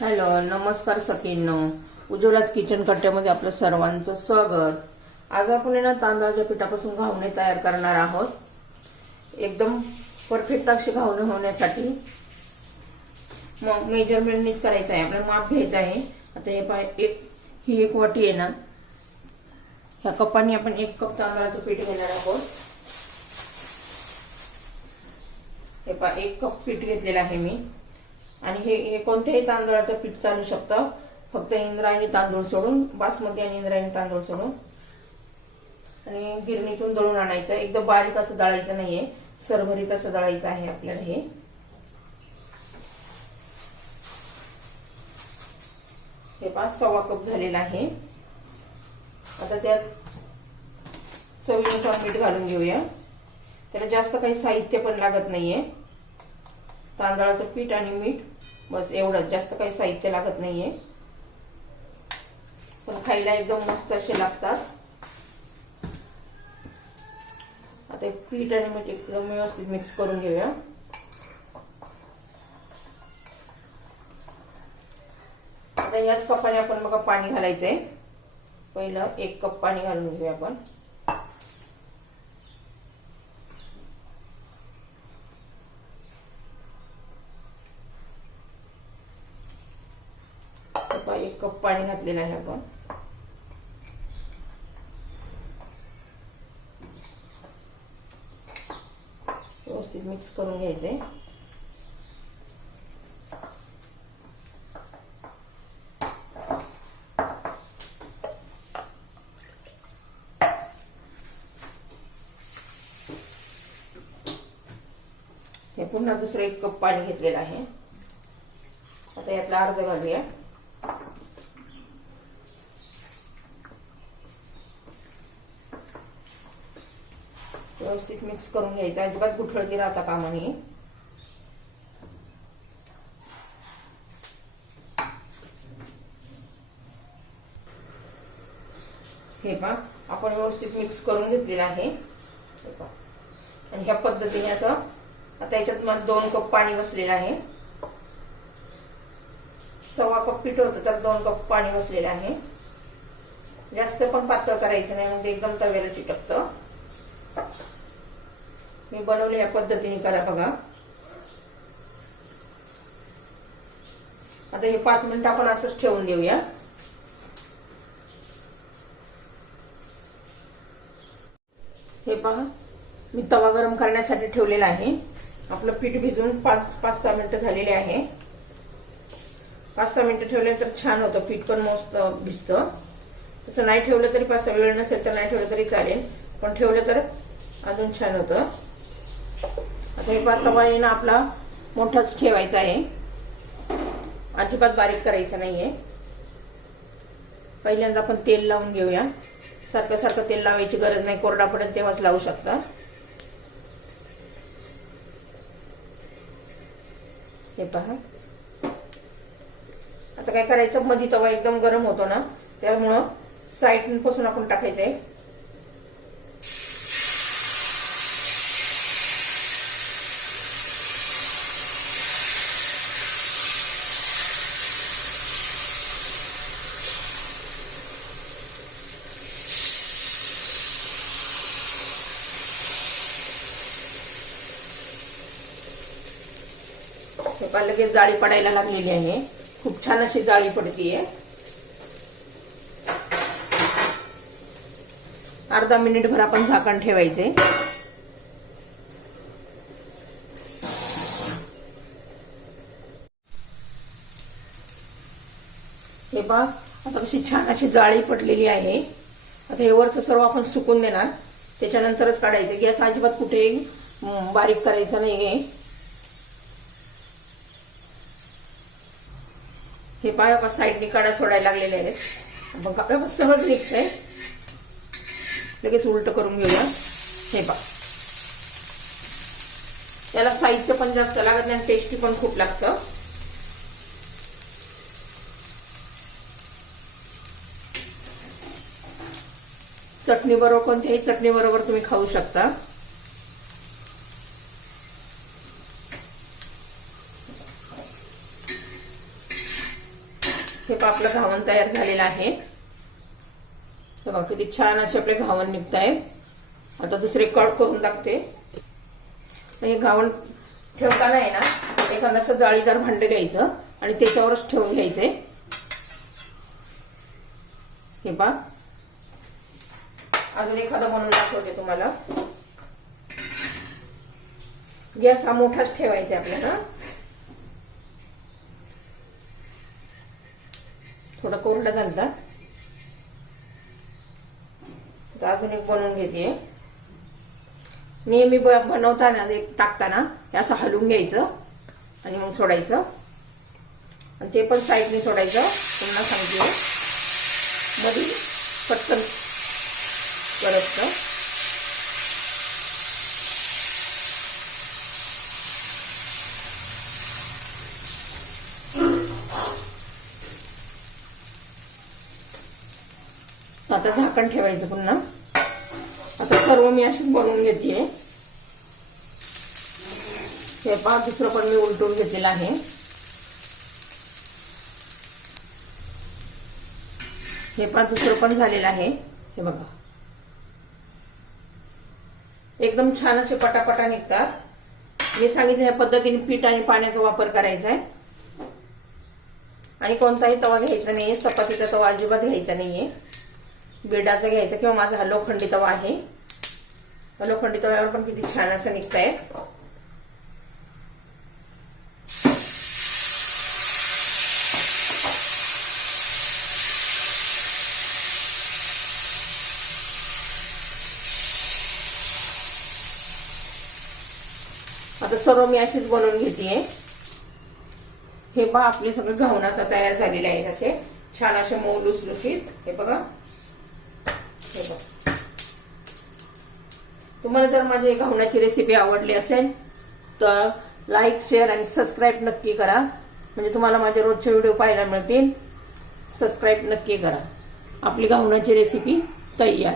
Hello नमस्कार सखींनो. उज्ज्वलाच kitchen कट्ट्यामध्ये आपलं सर्वांचं स्वागत. आज आपण आहे ना तांदळाच्या पिठापासून घावणे तयार करणार आहोत. एकदम परफेक्ट असे घावणे होण्यासाठी. मग मेजरमेंटनीच करायचं आहे आपल्याला माप घ्यायचं आहे. आता हे पाय एक ही एक वाटी आहे ना. ह्या कपाने आपण एक कप तांदळाचं पीठ घेणार आहोत. हे पा एक कप पीठ घेतलेलं आहे मी. आणि हे हे कोणत्याही तांदळाचं पीठ चालू शकतं. फक्त इंद्रायणी तांदूळ सोडून बासमती आणि इंद्रायणी तांदूळ सोडून. आणि गिरणीतून दळून आणायचं. एकदम बारीक असं दळायचं नाहीये. सरभरीत असं दळायचं आहे आपल्याला हे. हे पाच सव्वा कप झालेला आहे. आता त्यात चवीनुसार मीठ घालून घेऊया. त्याला जास्त काही साहित्य पण लागत नाहीये. तांदळाचं पीठ आणि मीठ. बस एवढंच. जास्त काही साहित्य लागत नाहीये. पण खायला एकदम मस्त असे लागतात. आता पीठ आणि मीठ एकदम व्यवस्थित मिक्स करून घेऊया. आता याच कपाने आपण बघा पाणी घालायचंय. पहिलं एक कप पाणी घालून घेऊया आपण आता एक कप पाणी घातलेलं आहे आपण. व्यवस्थित मिक्स करून घ्यायचंय. हे पुन्हा दुसरं एक कप पाणी घेतलेलं आहे. आता यातला अर्ध घालूया. व्यवस्थित मिक्स करून घ्यायचं. अजिबात गुठळगी राहता कामा नये. हे पहा आपण व्यवस्थित मिक्स करून घेतलेलं आहे. आणि ह्या पद्धतीने असं आता याच्यात मग दोन कप पाणी बसलेलं आहे. सव्वा कप पीठ होतं तर दोन कप पाणी बसलेलं आहे. जास्त पण पातळ करायचं नाही म्हणजे एकदम तव्याला चिटकतं. मी बनवले या पद्धतीने करा बघा. आता हे पाच मिनिट आपण असंच ठेवून देऊया. हे पहा मी तवा गरम करण्यासाठी ठेवलेला आहे. आपलं पीठ भिजून पाच पाच सहा मिनिटं झालेले आहे. पाच सहा मिनिटं ठेवल्यानंतर छान होतं पीठ पण मस्त भिजतं. तसं नाही ठेवलं तरी पाच सहा वेळ नसेल तर नाही ठेवलं तरी चालेल. पण ठेवलं तर अजून छान होतं. आता हे पात तवा ना आपला मोठाच ठेवायचा आहे. अजिबात बारीक करायचं नाही आहे पहिल्यांदा आपण तेल लावून घेऊया. सारखं सारखं तेल लावायची गरज नाही कोरडा पडेल तेव्हाच लावू शकता. हे पहा. आता काय करायचं? मधी तवा एकदम गरम होतो ना त्यामुळं साईडपासून आपण टाकायचं आहे हे पहा लगेच जाळी पडायला लागलेली आहे. खूप छान अशी जाळी पडतीये. अर्धा मिनिटभर आपण झाकण ठेवायचे. हे पहा आता कशी छान अशी जाळी पडलेली आहे. आता हे वरचं सर्व आपण सुकून देणार. त्याच्यानंतरच काढायचं. गॅस अजिबात कुठे बारीक करायचा नाही आहे हे पाय का साईडनी काड्या सोडायला लागलेले आहेत. बघा बघा सहज निघतंय. लगेच उलट करून घेऊया. हे पा त्याला साहित्य पण जास्त लागत नाही टेस्टी पण खूप लागतं. चटणी बरोबर कोणत्याही चटणी बरोबर तुम्ही खाऊ शकता. आपलं घावन तयार झालेलं आहे. हे बघा किती छान असे आपले घावन निघत आहे आता दुसरे कट करून टाकते. हे घावण ठेवताना आहे ना एखादं असं जाळीदार भांड घ्यायचं आणि त्याच्यावरच ठेवून घ्यायचंय. हे बा अजून एखादं बनवून दाखवते तुम्हाला. गॅस हा मोठाच ठेवायचा आहे आपल्याला. थोडा कोरडा झालता. तर अजून एक बनवून घेते. नेहमी ब- बनवताना एक टाकताना हे असं हलवून घ्यायचं आणि मग सोडायचं. आणि ते पण साईडने सोडायचं. पुन्हा सांगते. मध्ये पटकन परत आता झाकण ठेवायचं पुन्हा. आता सर्व मी अशी बनवून घेते. हे पहा दुसरं पण मी उलटून घेतलेलं आहे. हे पहा दुसरं पण झालेलं आहे. हे बघा. एकदम छान असे पटापटा निघतात. मी सांगितलं ह्या पद्धतीने पीठ आणि पाण्याचा वापर करायचा आहे आणि कोणताही तवा घ्यायचा नाहीये चपातीचा तवा अजिबात घ्यायचा नाहीये. बिडाचं घ्यायचं किंवा माझा हा लोखंडी तवा आहे. लोखंडी तव्यावर पण किती छान असं निघत आहे आता सर्व मी अशीच बनवून घेते हे पहा आपले सगळे घाऊन आता तयार झालेले आहेत असे. छान असे मऊ लुसलुशीत. हे बघा. हे तुम्हाला जर माझी घावण्याची रेसिपी आवडली असेल तर लाईक शेअर आणि सबस्क्राईब नक्की करा. म्हणजे तुम्हाला माझे रोजचे व्हिडिओ पाहायला मिळतील. सबस्क्राईब नक्की करा. आपली घावण्याची रेसिपी तयार.